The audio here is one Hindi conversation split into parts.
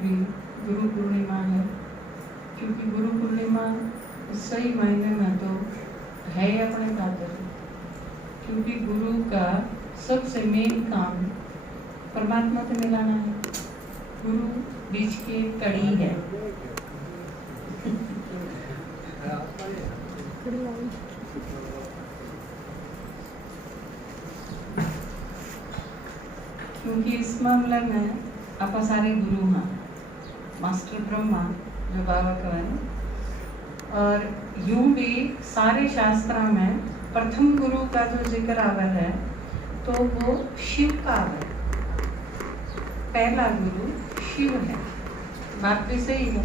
भी गुरु पूर्णिमा है, क्योंकि गुरु पूर्णिमा सही मायने में तो है अपने खातिर, क्योंकि गुरु का सबसे मेन काम परमात्मा से मिलाना है। गुरु बीच की कड़ी है। क्योंकि इस मामले में आप सारे गुरु हैं, मास्टर ब्रह्मा जो बाबा कहते, और यूं भी सारे शास्त्रों में प्रथम गुरु का जो जिक्र आवा है तो वो शिव का आवा है। पहला गुरु शिव है, बात भी सही है।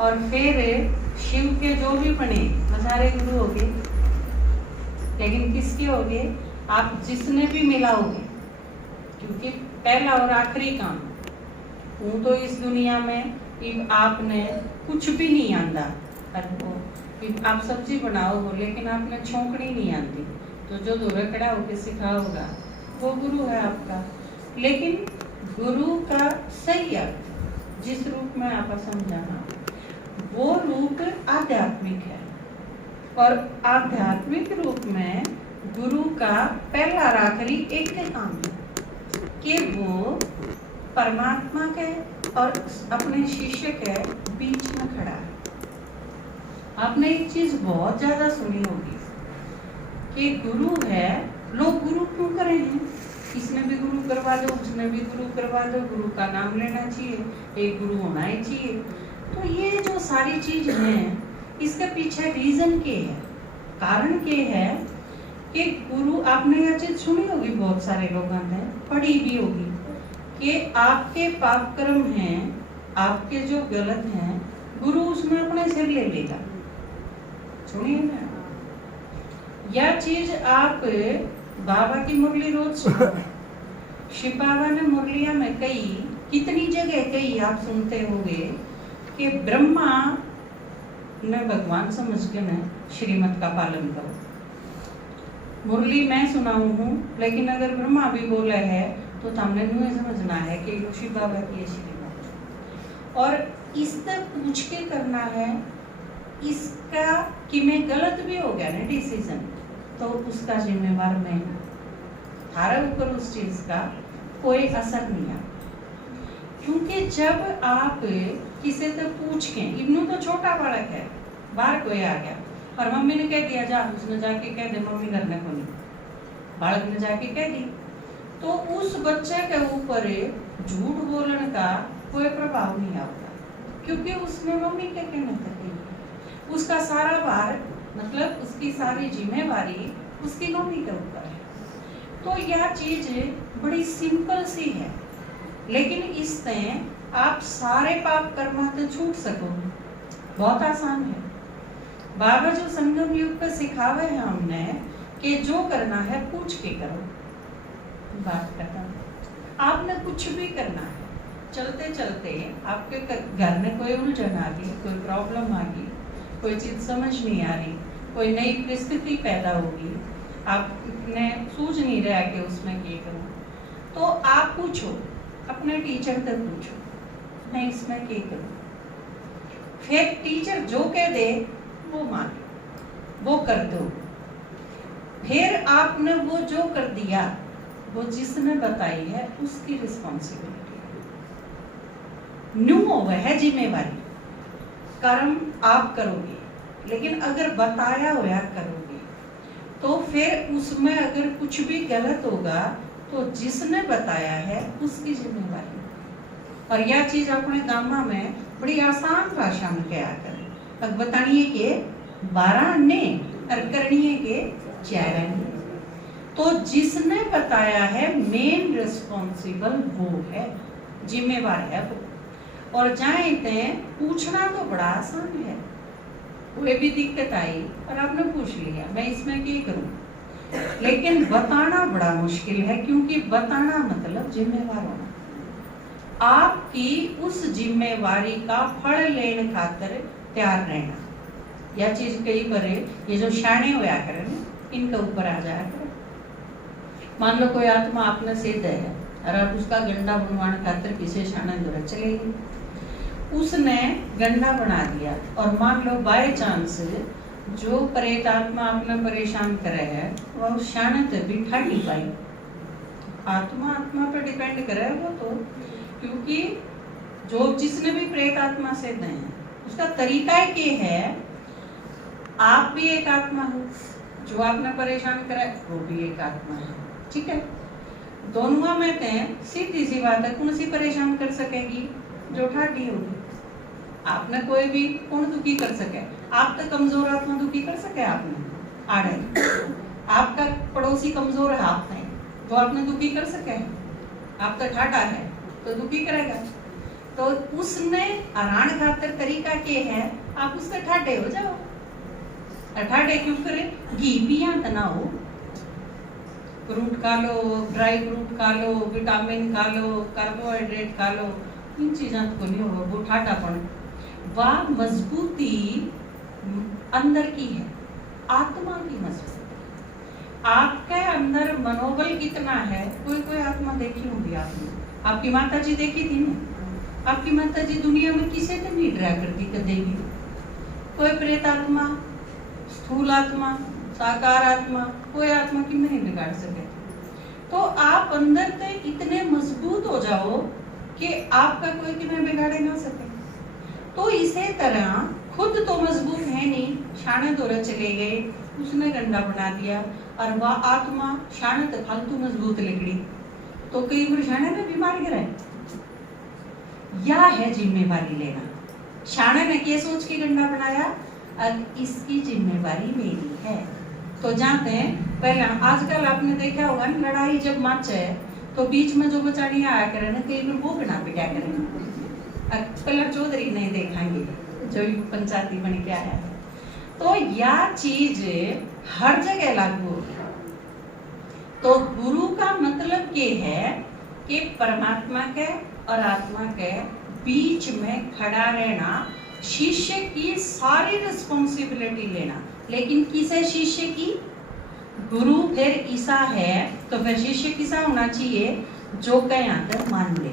और फिर शिव के जो भी बने वो सारे गुरु हो गए, लेकिन किसके हो गए? आप जिसने भी मिलाओगे, क्योंकि पहला और आखिरी काम हूँ तो इस दुनिया में आपने कुछ भी नहीं आंदा। आप सब्जी बनाओ लेकिन आपने छोंकनी नहीं आती, तो जो धोरकड़ा होके सिखा होगा वो गुरु है आपका। लेकिन गुरु का सही अर्थ जिस रूप में आप समझाना, वो रूप आध्यात्मिक है। और आध्यात्मिक रूप में गुरु का पहला और आखिरी एक के काम है कि वो परमात्मा के और अपने शिष्य के बीच में खड़ा है। आपने एक चीज बहुत ज्यादा सुनी होगी कि गुरु है, लोग गुरु क्यों करे हैं? इसने भी गुरु करवा दो, उसने भी गुरु करवा दो, गुरु का नाम लेना चाहिए, एक गुरु होना ही चाहिए। तो ये जो सारी चीज है, इसके पीछे रीजन के है, कारण के है कि गुरु, आपने यह चीज सुनी होगी, बहुत सारे लोगों ने पढ़ी भी होगी कि आपके पाप कर्म हैं, आपके जो गलत हैं, गुरु उसमें अपने सिर ले लेगा। सुनिए ना, यह चीज आप बाबा की मुरली रोज सुनो। शिव बाबा ने मुरलिया में कई, कितनी जगह कई आप सुनते होंगे कि ब्रह्मा ने भगवान समझ के न श्रीमत का पालन करो। मुरली मैं सुनाऊं हूँ, लेकिन अगर ब्रह्मा भी बोले है तो हमने यूं समझना है कि शिव बाबा की श्रीमत, और इससे पूछ के करना है। इसका कि मैं गलत भी हो गया ना डिसीजन, तो उसका जिम्मेवार मैं हूं। हमारे ऊपर उस चीज का कोई असर नहीं है, क्योंकि जब आप किसी से पूछ के, इब्नू तो छोटा बालक है, बाहर कोई आ गया और मम्मी ने कह दिया जा, उसने जाके कह दे मम्मी घर में कोई, बालक ने जाके कह दी, तो उस बच्चे के ऊपर झूठ बोलने का कोई प्रभाव नहीं आता, क्योंकि उसने मम्मी के कहने तक उसका सारा भार, मतलब उसकी सारी जिम्मेवारी उसकी मम्मी के ऊपर है। तो यह चीज बड़ी सिंपल सी है, लेकिन इससे आप सारे पाप कर्म से छूट सको, बहुत आसान है। बाबा जो संगम युग पे सिखावे है हमने कि जो करना है पूछ के करो, बात खत्म। आपने कुछ भी करना है, चलते चलते आपके घर में कोई उलझन आ गई, कोई प्रॉब्लम आ गई, कोई चीज समझ नहीं आ रही, कोई नई परिस्थिति पैदा होगी, आपने सूझ नहीं रहा कि उसमें क्या करूं, तो आप पूछो, अपने टीचर से पूछो, मैं इसमें क्या करूं। फिर टीचर जो कह दे वो मान, वो कर दो। फिर आपने वो जो कर दिया, वो जिसने बताई है उसकी रिस्पॉन्सिबिलिटी न्यू हो है, जिम्मेवारी। कर्म आप करोगे, लेकिन अगर बताया हुआ करोगे तो फिर उसमें अगर कुछ भी गलत होगा तो जिसने बताया है उसकी जिम्मेवारी। और यह चीज अपने गामा में बड़ी आसान भाषा में क्या करें, अब बतानिए के 12 ने और करनिए के 4 ने। तो जिसने बताया है मेन रिस्पॉन्सिबल वो है, जिम्मेवार है वो। और जाए ते पूछना तो बड़ा आसान है, कोई भी दिक्कत आई और आपने पूछ लिया मैं इसमें क्या करूं, लेकिन बताना बड़ा मुश्किल है, क्योंकि बताना मतलब जिम्मेवार होना, आपकी उस जिम्मेवारी का फल लेने खातिर तैयार रहना। यह चीज कई बार ये जो शाणे होया करे ना, इनके ऊपर आ जाया करे। मान लो कोई आत्मा आपने सिद्ध है और आप उसका गंडा बनवाने खातिर किसी शाणे दूर चलेगी, उसने गंदा बना दिया। और मान लो बाय चांस जो प्रेत आत्मा अपना परेशान करे है वह शानत बिठा नहीं पाई। आत्मा आत्मा पर डिपेंड करे वो तो, क्योंकि जो जिसने भी प्रेत आत्मा से दें उसका तरीका ये है, आप भी एक आत्मा हो, जो आपने परेशान करे वो भी एक आत्मा है, ठीक है। दोनों में तय सीधी सी बात है, कौन सी परेशान कर सकेगी? जो ठाडी होगी। आपने कोई भी कौन दुखी कर सके? आप तो कमजोर आत्मा दुखी कर सके आपने आड़े? आपका पड़ोसी कमजोर है, आप है तो आपने दुखी कर सके? आप तो ठाडा है तो दुखी करेगा। तो उसने आरान खातर तरीका के है, आप उससे ठाडे हो जाओ। ठाडे क्यों करे? घी पिया तना हो, फ्रूट खा लो, ड्राई फ्रूट खा लो, विटामिन खा लो, कार्बोहाइड्रेट खा लो, इन चीजों को नहीं होगा वो ठाटापन। वह मजबूती अंदर की है, आत्मा की मजबूती। आपके अंदर मनोबल कितना है? कोई कोई आत्मा देखी होगी आपने, आपकी माता जी देखी थी ना? आपकी माता जी दुनिया में किसे तो नहीं डरा करती कदे भी। कोई प्रेत आत्मा, स्थूल आत्मा, साकार आत्मा, कोई आत्मा की नहीं बिगाड़ सके। तो आप अंदर से इतने मजबूत हो जाओ कि आपका कोई किमें बिगाड़े ना सके। तो इसी तरह खुद तो मजबूत है नहीं, शाने दौरे चले गए, उसने गंदा बना दिया, और वह आत्मा शाने तो फालतू मजबूत लिगड़ी, तो कई बार शाने में बीमार गिरे। या है जिम्मेवारी लेना। शाने ने क्या सोच के गंदा बनाया? अब इसकी जिम्मेवारी मेरी है। तो जानते हैं पहले आजकल आपने देखा होगा ना, लड़ाई जब मचे तो बीच में जो बचाड़ियां आया करे ना, कई बार वो बना पिटा करेंगे। कलर चौधरी नहीं देखेंगे जो पंचायती बन के आया है। तो यह चीज हर जगह लागू होगी। तो गुरु का मतलब ये है कि परमात्मा के और आत्मा के बीच में खड़ा रहना, शिष्य की सारी रिस्पॉन्सिबिलिटी लेना। लेकिन किसे शिष्य की? गुरु फिर ईसा है तो फिर शिष्य किसा होना चाहिए? जो कहे आकर मान ले।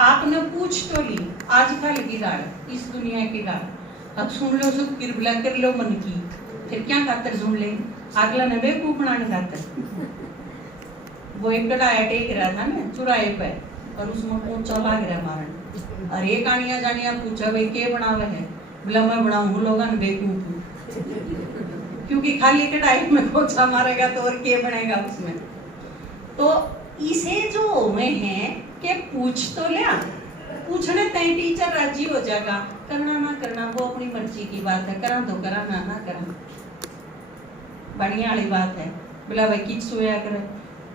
आपने पूछ तो ली आजकल की रात, इस दुनिया की रात, अब सुन लो सब किरबला कर लो मन की, फिर क्या खातर सुन ले? अगला ने बेवकूफ बनाने खातर। वो एक कड़ाया टेक रहा था ना चुराए पे, और उसमें पोंचा लाग रहा मारन। और एक आनिया जानिया पूछा भाई के बनावे है? बोला मैं बनाऊं लोगों ने बेवकूफ, क्योंकि खाली कढ़ाई में पोंचा मारेगा तो और के बनेगा उसमें। तो इसे जो में है कि पूछ तो लिया, पूछने तय टीचर राजी हो जाएगा, करना ना करना वो अपनी मर्जी की बात है, करा तो करा ना ना करा, बढ़िया वाली बात है। बोला भाई किच सोया करे,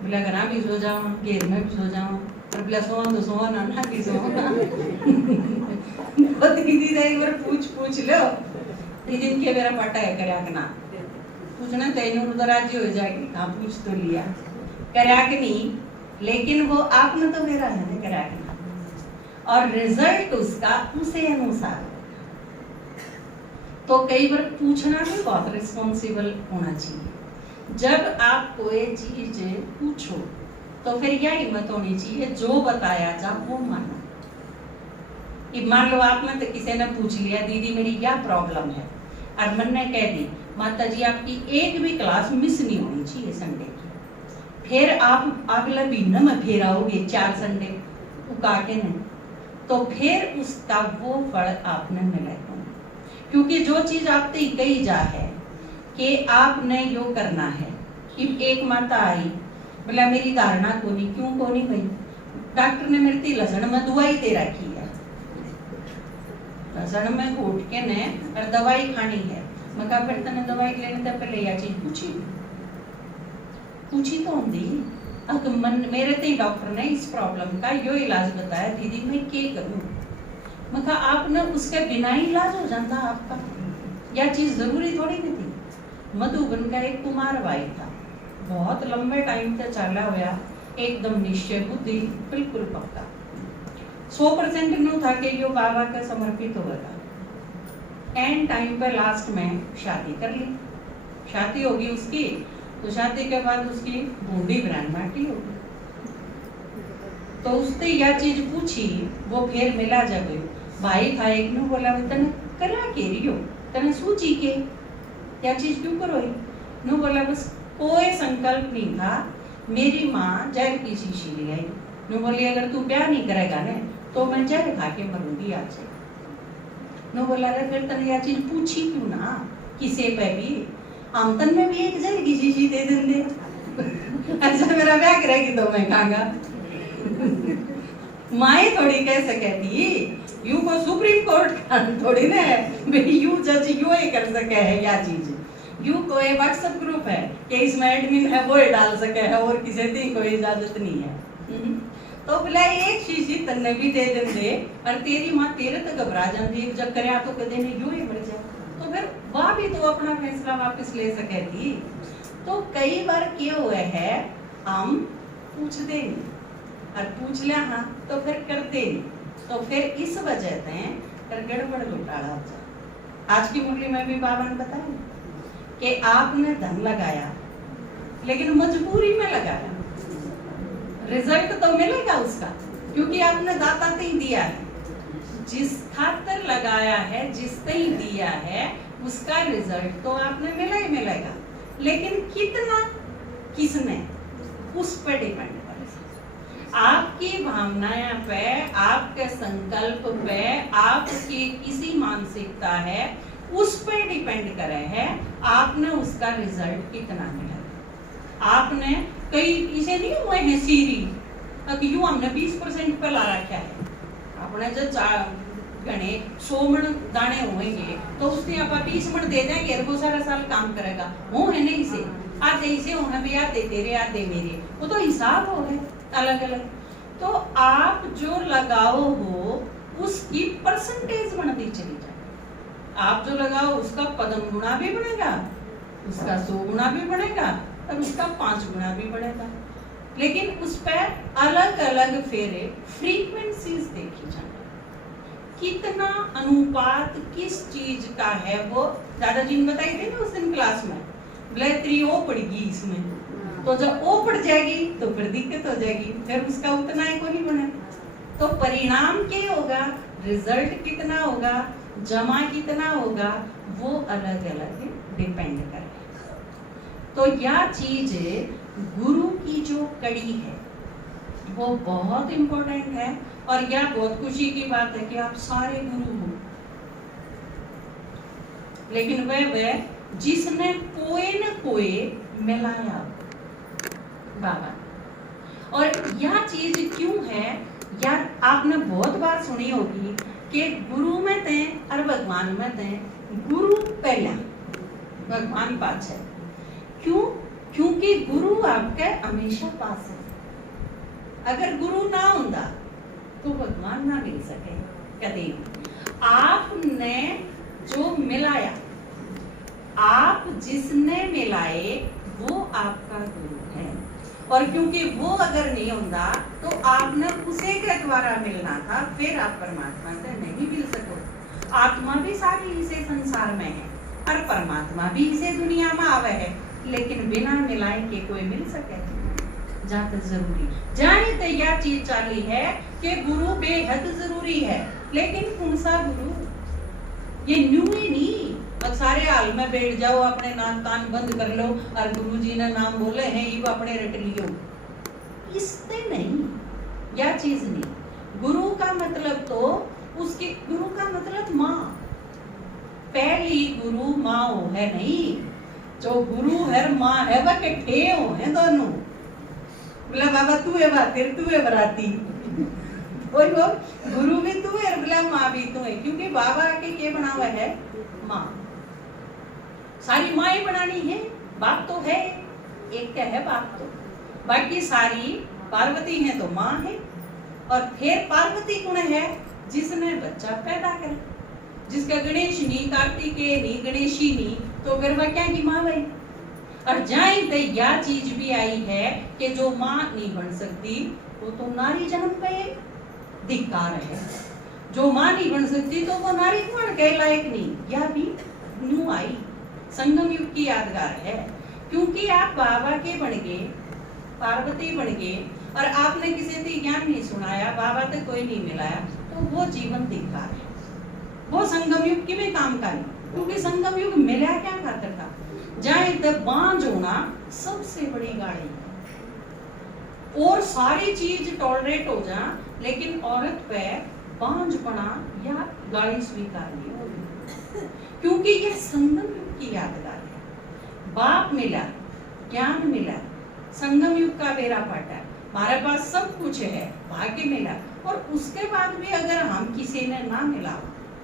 बोला घर भी सो जाओ, घेर में भी सो जाओ, और बोला सोवा तो सोवा ना भी सोवा। दीदी एक बार पूछ लो, दीदी के मेरा पटा है करया के ना पूछना तैनू तो राजी हो जाएगी। हाँ पूछ तो लिया, करया के नहीं, लेकिन वो आपने तो मेरा है ना करया के ना, और रिजल्ट उसका उसे अनुसार। तो कई बार पूछना भी बहुत रिस्पॉन्सिबल होना चाहिए। जब आप कोई चीज पूछो तो फिर यह हिम्मत होनी चाहिए जो बताया जा वो मानो। मान लो आपने तो किसी ने पूछ लिया दीदी मेरी क्या प्रॉब्लम है, और मन ने कह दी माता जी आपकी एक भी क्लास मिस नहीं होनी चाहिए संडे की, फिर आप अगले महीने में फिर आओगे 4 संडे उका के नहीं, तो फिर उसका वो फल आपने मिलेगा। क्योंकि जो चीज आपसे कही जा है कि आपने यो करना है। एक माता आई, बोला मेरी धारणा को नहीं, क्यों को नहीं भाई? डॉक्टर ने मेरी लहसुन में दवाई दे रखी है, लहसुन में घोट के ने और दवाई खानी है। मैं कहा फिर तने दवाई लेने से पहले यह चीज पूछी तो होंगी। अब मन मेरे ते डॉक्टर ने इस प्रॉब्लम का यो इलाज बताया, दीदी मैं क्या करूं? मैं कहा आपने उसके बिना ही इलाज हो जाता आपका, यह चीज जरूरी थोड़ी नहीं थी। मधुबन का एक कुमार भाई था, बहुत लंबे टाइम से चला हुआ, एकदम निश्चय बुद्धि बिल्कुल पक्का, 100% नो था कि यो बाबा का समर्पित होगा। एंड टाइम पर लास्ट में शादी कर ली, शादी होगी उसकी, तो शादी के बाद उसकी बूढ़ी ब्रह्माटी होगी। तो उसने यह चीज पूछी, वो फिर मिला जब भाई खाए नु बोला तने करा के रियो तने सूची के क्या चीज क्यों करो नु बोला बस कोई संकल्प नहीं था। मेरी माँ जहर की शीशी ले आई नु बोली अगर तू प्यार नहीं करेगा ना तो मैं जहर खा के मरूंगी आज से। नु बोला रे फिर तने यह चीज पूछी क्यों ना किसे पे भी हम तन्ने भी एक जहर की शीशी दे देंगे अच्छा मेरा ब्याह करेगी तो मैं खाऊंगा माए थोड़ी कह सके थी यू को सुप्रीम कोर्ट थोड़ी ना यू जज यू ही कर सके है या चीज यू कोई व्हाट्सएप ग्रुप है कि इसमें एडमिन है वो ही डाल सके है और किसी की कोई इजाजत नहीं है तो बोला एक शीशी तन्ने भी दे देंगे और तेरी माँ तेरे तो घबरा जाती जब करे तो कदे नहीं यू ही मर जाए तो फिर वह भी तो अपना फैसला वापस ले सके थी। तो कई बार क्या हुआ है हम पूछते नहीं और पूछ लिया हाँ तो फिर करते नहीं तो फिर इस वजह से फिर गड़बड़ घोटाला हो जाए। आज की मुरली में भी बाबा ने बताया कि आपने धन लगाया लेकिन मजबूरी में लगाया रिजल्ट तो मिलेगा उसका क्योंकि आपने दाता ही दिया है जिस खातर लगाया है जिसने ही दिया है उसका रिजल्ट तो आपने मिला ही मिलेगा लेकिन कितना किसने उस पर डिपेंड करेगा। आपकी भावनाएं पे आपके संकल्प पे आपकी किसी मानसिकता है उस पर डिपेंड करे है आपने उसका रिजल्ट कितना मिला। आपने कई इसे नहीं हुए हैं सीरी अब यूं हमने 20% पे ला रखा है अपने जो गणे 100 मन दाने होंगे तो उसने आप 20 मन दे देंगे वो सारा साल काम करेगा वो है नहीं से आधे इसे होना भी आधे तेरे आधे मेरे वो तो हिसाब हो है अलग अलग। तो आप जो लगाओ हो उसकी परसेंटेज बढ़ती चली जाए। आप जो लगाओ उसका पदम गुना भी बढ़ेगा उसका 100 गुना भी बढ़ेगा और उसका 5 गुना भी बढ़ेगा लेकिन उस पर अलग अलग फेरे फ्रीक्वेंसीज देखी जाए कितना अनुपात किस चीज का है वो दादाजी ने बताई थी ना उस दिन क्लास में ब्लैत्री ओ पड़ेगी इसमें तो जब ओ पड़ जाएगी तो फिर दिक्कत हो जाएगी फिर उसका उतना ही को नहीं बने तो परिणाम क्या होगा रिजल्ट कितना होगा जमा कितना होगा वो अलग अलग डिपेंड करेगा। तो यह चीज गुरु की जो कड़ी है वो बहुत इंपॉर्टेंट है और यह बहुत खुशी की बात है कि आप सारे गुरु हो लेकिन वह जिसने कोई न कोई मिलाया बाबा। और यह चीज क्यों है या आपने बहुत बार सुनी होगी कि गुरु में थे और भगवान में थे गुरु पहला भगवान पास है क्यों क्योंकि गुरु आपके हमेशा पास है। अगर गुरु ना होता तो भगवान ना मिल सके कभी। आपने जो मिलाया आप जिसने मिलाए वो आपका गुरु है और क्योंकि वो अगर नहीं होता तो आपने उसे के द्वारा मिलना था फिर आप परमात्मा से नहीं मिल सको। आत्मा भी सारी इसे संसार में है और परमात्मा भी इसे दुनिया में आवे है लेकिन बिना मिलाए के कोई मिल सके जाते जरूरी जाने तो यह चीज चाली है कि गुरु बेहद जरूरी है लेकिन कौन सा गुरु ये न्यू ही नहीं और सारे हाल में बैठ जाओ अपने नाक कान बंद कर लो और गुरुजी ने नाम बोले हैं ये अपने रट लियो इससे नहीं यह चीज नहीं। गुरु का मतलब तो उसके गुरु का मतलब माँ पहली गुरु माँ है नहीं जो गुरु है माँ है वह के है दोनों बोला बाबा तू है बातिर तू है बराती वही वो गुरु भी तू है बोला माँ भी तू है क्योंकि बाबा के क्या बना हुआ है माँ सारी माँ ही बनानी है बाप तो है एक क्या है बाप तो बाकी सारी पार्वती है तो माँ है और फिर पार्वती कौन है जिसने बच्चा पैदा करे जिसका गणेश नहीं कार्तिकेय नहीं गणेशी नहीं तो फिर वह क्या की माँ भाई। और जाए तो यह चीज भी आई है कि जो माँ नहीं बन सकती वो तो नारी जन्म पे धिक्कार है। जो माँ नहीं बन सकती तो वो नारी कौन के लायक नहीं। यह भी न्यू आई संगम युग की यादगार है क्योंकि आप बाबा के बन गए पार्वती बन गए और आपने किसी से ज्ञान नहीं सुनाया बाबा तक कोई नहीं मिलाया तो वो जीवन धिक्कार है। वो संगम युग की भी काम करी, क्योंकि संगम युग मिला क्या खातर था, जहाँ इधर बांझ होना सबसे बड़ी गाड़ी और सारी चीज टॉलरेट हो जा, लेकिन औरत पे बांझपना या गाली स्वीकार नहीं होगी, क्योंकि ये संगम युग की यादगार है। बाप मिला, ज्ञान मिला, संगम युग का बेरा पाटा, हमारे पास सब कुछ है, भाग्य मिला, और उसके बाद भी अगर हम किसी ने ना मिला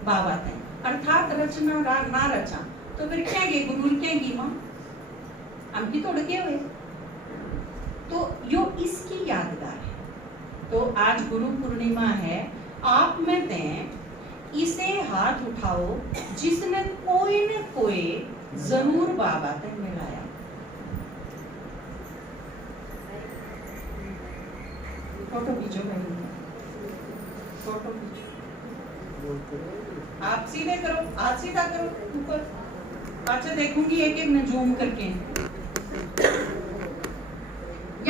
बाबा ने, अर्थात रचना ना रचा, तो फिर क्या गे गुरु क्या गी मां हम की तोड़ के हुए, तो यो इसकी यादगार है। तो आज गुरु पूर्णिमा है, आप में दें इसे हाथ उठाओ जिसने कोई न कोई जरूर बाबा तक मिलाया। फोटो खींचो भाई, फोटो खींचो, आप सीधे करो, हाथ सीधा करो ऊपर। अच्छा देखूंगी एक एक में जूम करके।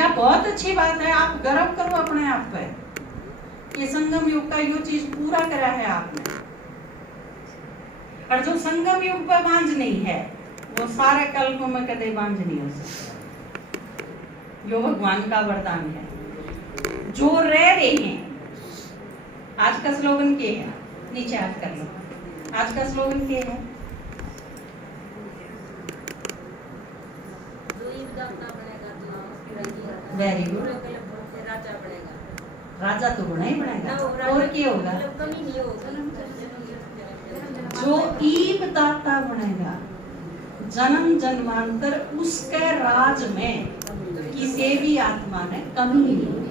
या बहुत अच्छी बात है, आप गर्व करो अपने आप पे, ये संगम युग का यो चीज पूरा करा है आपने। और जो संगम युग पर बांझ नहीं है, वो सारे कल्पों में कदे बांझ नहीं हो सकता। यो भगवान का वरदान है। जो रह रहे हैं, आज का स्लोगन क्या है, नीचे हाथ कर लो, आज का स्लोगन क्या है, वेरी गुड, राजा तो बना ही बनेगा, और क्या होगा, जो ईब दाता बनेगा जन्म जन्मांतर, उसके राज में किसी भी आत्मा ने कमी नहीं होगी।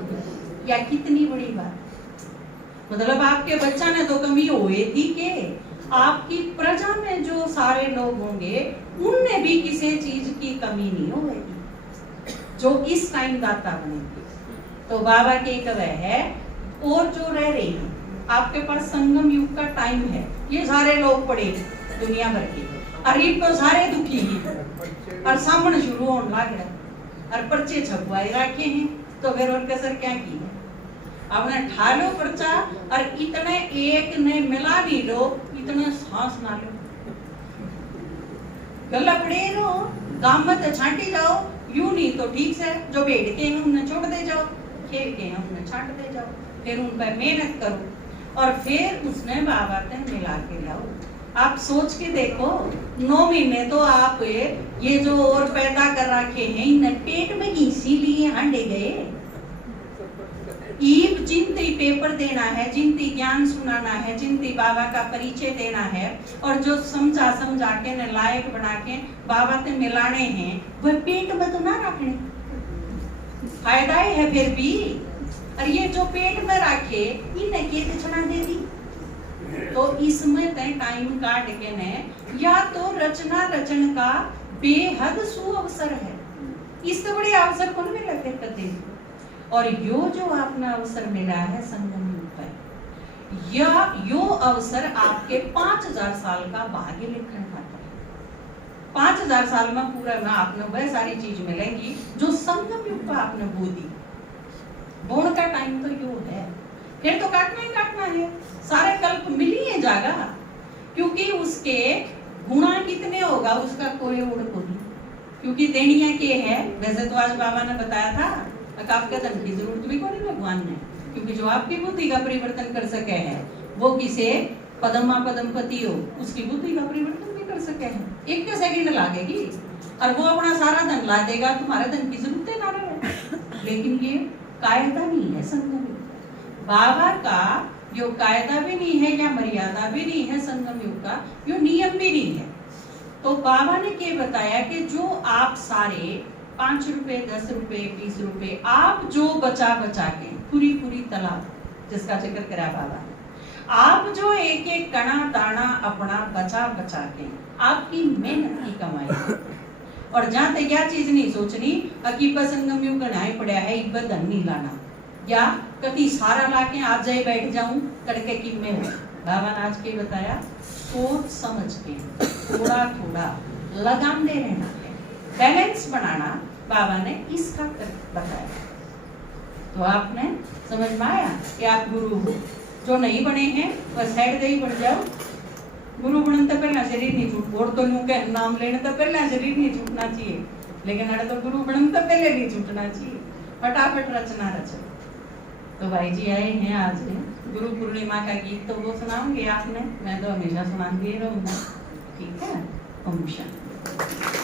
या कितनी बड़ी बात, मतलब आपके बच्चा ने तो कमी हुई थी कि आपकी प्रजा में जो सारे लोग होंगे उनने भी किसी चीज की कमी नहीं होगी, जो इस टाइम दाता बनेगी। तो बाबा के कवे है, और जो रह रही है, आपके पास संगम युग का टाइम है, ये सारे लोग पड़े दुनिया भर के, अरे तो सारे दुखी हैं और सामने शुरू होने लग रहा और पर्चे छपवाए रखे हैं, तो फिर और कसर क्या की है, आपने ठालो पर्चा और इतने एक ने मिला नहीं लो, इतने सांस ना लो, गला पड़े रहो, गांव में तो छांटी जाओ, यूं नहीं तो ठीक से जो बैठ के हैं उन्हें छोड़ दे जाओ, खेल के हैं उन्हें छांट दे जाओ, फिर उन पर मेहनत करो और फिर उसने बाबा से मिला के लाओ। आप सोच के देखो, 9 महीने तो आप ये जो और पैदा कर रखे हैं, इन्हें पेट में घीसी लिए हांडे गए। ईब जिनती पेपर देना है, जिनती ज्ञान सुनाना है, जिनती बाबा का परिचय देना है, और जो समझा के ने लायक बना के बाबा से मिलाने हैं, वह पेट में तो ना रखने, फायदा ही है फिर भी। और ये जो पेट में रखे, इन्हें के दक्षिणा दे दी, तो इसमें तय टाइम काट के ने, या तो रचना रचन का बेहद सुअवसर है, इससे बड़े अवसर कौन मिला फिर कदे। और यो जो आपने अवसर मिला है संगम युग पर, या यो अवसर आपके 5000 साल का भाग्य लिखने पाता है। 5000 साल में पूरा ना आपने वह सारी चीज मिलेंगी जो संगम युग पर आपने बो दी। बोन का टाइम तो यो है, फिर तो काटना ही काटना है, सारे कल्प मिल ही जाएगा, क्योंकि उसके गुणा कितने होगा उसका कोई उड़ को नहीं, क्योंकि देनिया के है। वैसे तो आज बाबा ने बताया था आपके धन की जरूरत भी कोई भगवान ने, क्योंकि जो आपकी बुद्धि का परिवर्तन कर सके है वो किसे पदमा पदमपति हो उसकी बुद्धि का परिवर्तन भी कर सके है, एक के सेकंड लागेगी और वो अपना सारा धन ला देगा, तुम्हारे धन की जरूरत ना रहे। लेकिन ये कायदा नहीं है संगम युग बाबा का, जो कायदा भी नहीं है या मर्यादा भी नहीं है संगम युग का, यो नियम भी नहीं है। तो बाबा ने क्या बताया कि जो आप सारे 5 रुपए 10 रुपए 20 रुपए आप जो बचा के पूरी तालाब जिसका जिक्र करा बाबा ने, आप जो एक एक कणा दाना अपना बचा के आपकी मेहनत की कमाई, और जहाँ तक यह चीज नहीं सोचनी अकीबा संगम युग गनाए पड़ा है, इब्बा धन नहीं लाना, या कभी सारा लाके आज जाए बैठ जाऊं तड़के की में हो। बाबा ने आज के बताया, सोच समझ के थोड़ा लगाम दे रहना है, बैलेंस बनाना बाबा ने इसका बताया। तो आपने समझ में आया कि आप गुरु हो, जो नहीं बने हैं वह साइड दे ही बढ़ जाओ, गुरु बनने तो पहला शरीर नहीं छूट, और तो नु के नाम लेने तो पहला शरीर नहीं छूटना चाहिए, लेकिन अरे तो गुरु बनने तो पहले नहीं छूटना चाहिए, फटाफट रचना रचो। तो भाई जी आए हैं आज गुरु पूर्णिमा का गीत तो वो सुनाऊंगी आपने, मैं तो हमेशा सुनाती रहूंगा, ठीक है। ओम शांति।